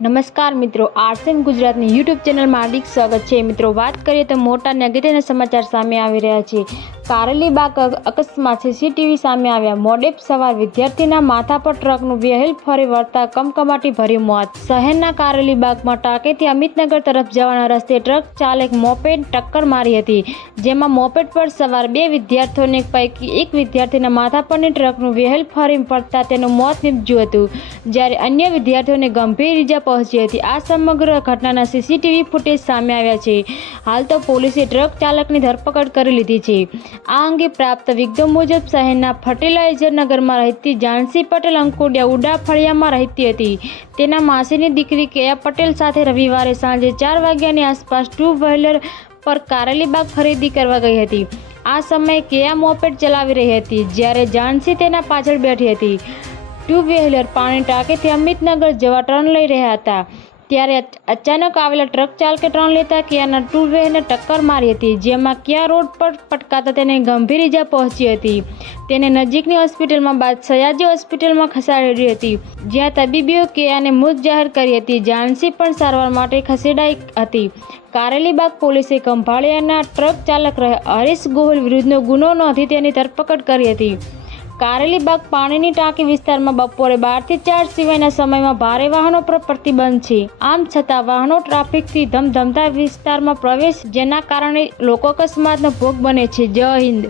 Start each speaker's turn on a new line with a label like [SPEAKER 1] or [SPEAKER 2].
[SPEAKER 1] નમસ્કાર મિત્રો આરસીએમ ગુજરાતની યુટ્યુબ ચેનલમાં હાર્દિક સ્વાગત છે. મિત્રો, વાત કરીએ તો મોટા અને સમાચાર સામે આવી રહ્યા છે. કારેલીબાગ અકસ્માત સીસીટીવી સામે આવ્યા. મોડેપ સવાર વિદ્યાર્થીના માથા પર ટ્રકનું વ્હેલ ફરી વળતા કમકમાટી ભર્યું મોત. શહેરના કારેલીબાગમાં ટાંકેથી અમિતનગર તરફ જવાના રસ્તે ટ્રક ચાલક મોપેડ ટક્કર મારી હતી, જેમાં મોપેડ પર સવાર બે વિદ્યાર્થીઓને પૈકી એક વિદ્યાર્થીના માથા પરની ટ્રકનું વ્હેલ ફરી પડતા તેનું મોત નીપજ્યું હતું, જ્યારે અન્ય વિદ્યાર્થીઓને ગંભીર ઇજા પહોંચી હતી. આ સમગ્ર ઘટનાના સીસીટીવી ફૂટેજ સામે આવ્યા છે. હાલ તો પોલીસે ટ્રક ચાલકની ધરપકડ કરી લીધી છે. આ અંગે પ્રાપ્ત વિગતો મુજબ શહેરના ફર્ટિલાઇઝર નગરમાં રહેતી જાનસી પટેલ અંકોડિયા ઉડા ફળિયામાં રહેતી હતી. તેના માસીની દીકરી કેયા પટેલ સાથે રવિવારે સાંજે ચાર વાગ્યાની આસપાસ ટુ વ્હીલર પર કારેલીબાગ ખરીદી કરવા ગઈ હતી. આ સમયે કેયા મોપેટ ચલાવી રહી હતી, જ્યારે જાનસી તેના પાછળ બેઠી હતી. ટુ વ્હીલર પાણી ટાંકેથી અમિતનગર જવા ટર્ન લઈ રહ્યા હતા. ત્યારે અચાનક આવેલા ટ્રક ચાલકે ત્રણ લેતા કિયાના ટુ વ્હીલરને ટક્કર મારી હતી, જેમાં કિયા રોડ પર પટકાતા તેને ગંભીર ઇજા પહોંચી હતી. તેને નજીકની હોસ્પિટલમાં બાદ સયાજી હોસ્પિટલમાં ખસેડી હતી. જ્યાં તબીબીઓ કિયાને મૃત જાહેર કરી હતી, જાનસી પણ સારવાર માટે ખસેડાઈ હતી. કારેલીબાગ પોલીસે કંભાળિયાના ટ્રક ચાલક હરીશ ગોહિલ વિરુદ્ધનો ગુનો નોંધી તેની ધરપકડ કરી હતી. કારેલીબાગ પાણીની ટાંકી વિસ્તારમાં બપોરે બારથી ચાર સિવાયના સમયમાં ભારે વાહનો પર પ્રતિબંધ છે. આમ છતાં વાહનો ટ્રાફિકથી ધમધમતા વિસ્તારમાં પ્રવેશ જેના કારણે લોકો અકસ્માતનો ભોગ બને છે. જય હિન્દ.